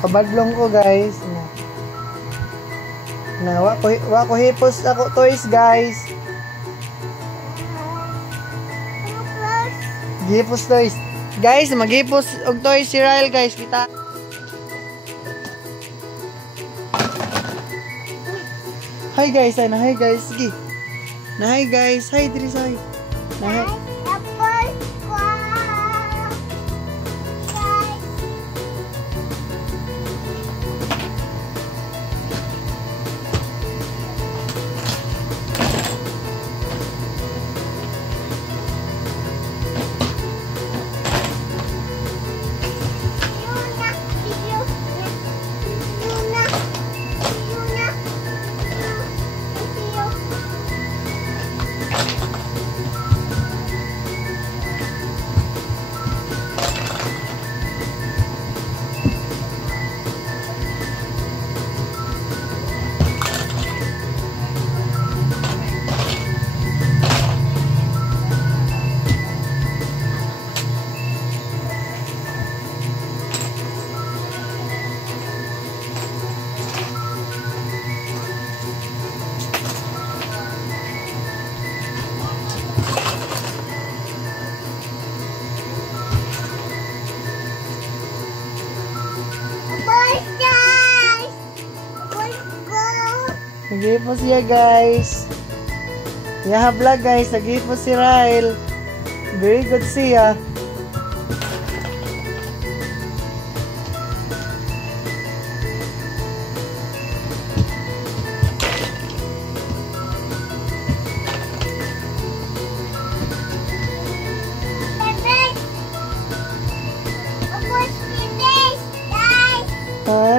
Pabadlong ko guys. Wa ko hipos ako toys guys. Gipos toys. Guys, maghipos og toys si Ryle guys, kita. Hi guys, hi guys. Sige. Hi guys, hi diri say. Hi. Nag-iipos siya guys. Yeah, vlog guys. Nag-iipos si Ryle. Very good siya.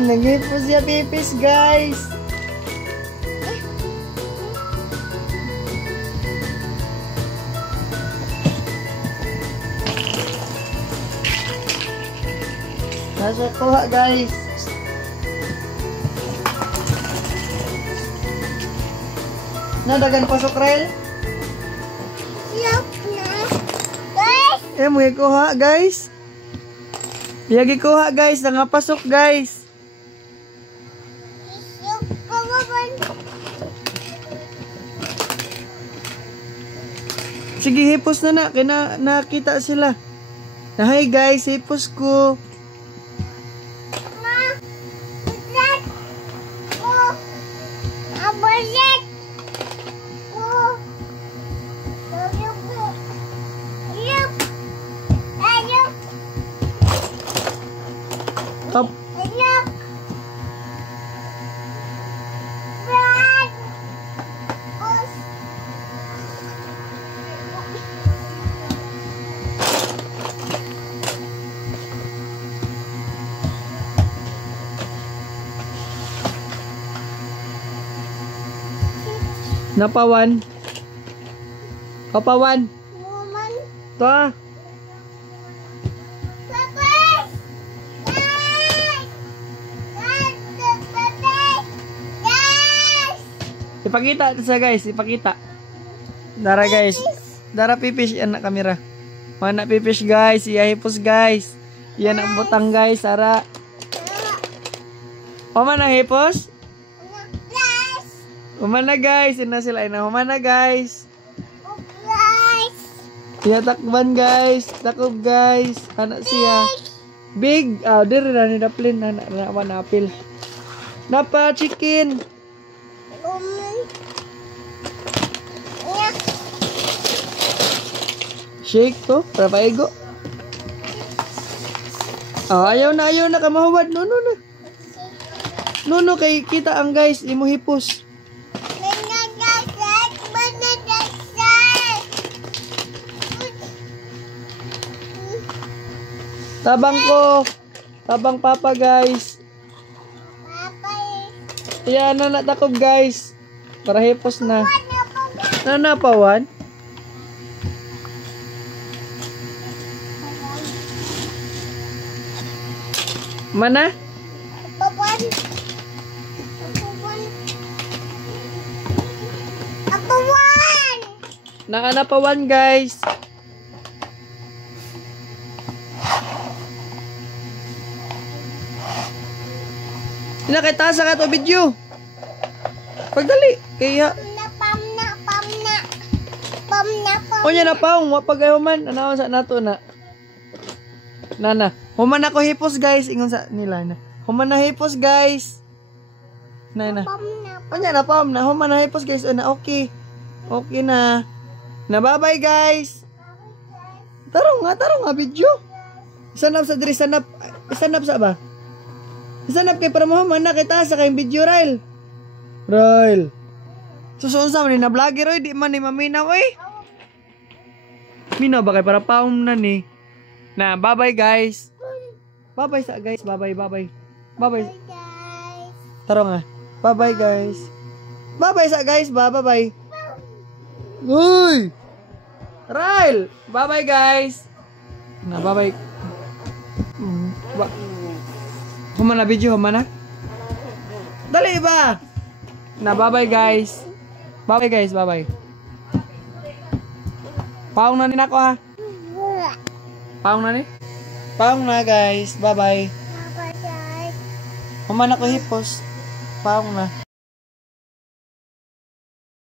Nag-iipos siya pipis guys. Nasa kuha guys. Nadagan pasok Ryle? Yup na. Guys! Mo kuha guys. Biyagi kuha guys, nangapasok guys. Yup kawaban. Sige, hipos na kaya nakita sila. Hi guys, hipos ko. Up. Napawan. Kapawan. Woman. Ta. Ipakita sa guys, ipakita. Dara guys. Dara pipish yan na kamera. Mana pipish guys, iyahipos guys. Yan ang butang guys, Sara. Mana hipos? Mana guys, ina sila ina. Mana guys. Iya takban guys, takob guys. Anak siya. Big, diri na ni daplin anak na apil. Napa chicken. Shake to, para paigo. Ayaw na kamahawad. No, kay kita ang guys, imo hipos. Tabang papa guys. Iya na takob guys. Para hipos na. Nanapawan. Mana? Apawan. Nakanapawan guys. Nakita sa kato video. Pagdali. Kaya. Pam na. O niya na paong. Wapagayoman. Ano sa nato na. Nana. Human ako hipos guys. Ingon sa nila na. Human na hipos guys. Nana. O niya na paong na. Human na hipos guys. O na okay. Okay na. Bye guys. Tarong nga video. Isanap sa diri. Isanap sa ba? Isanap kay para mo man nakita sa kayong video Rail. Susun sa man na vlogger oy, di man ni maminaw oy. Minaw ba kay para paum na ni. Na bye guys. Bye sa guys, bye. Bye. Guys. Taro nga. Bye guys. Bye sa guys, bye. Uy. Rail, bye guys. Na bye. Human na video, human na. Dali ba? Na bye guys. Bye guys, bye. Paong na ni nako ha. Paong na ni. Paong na guys, bye. Bye guys. Human ako hipos. Paong na.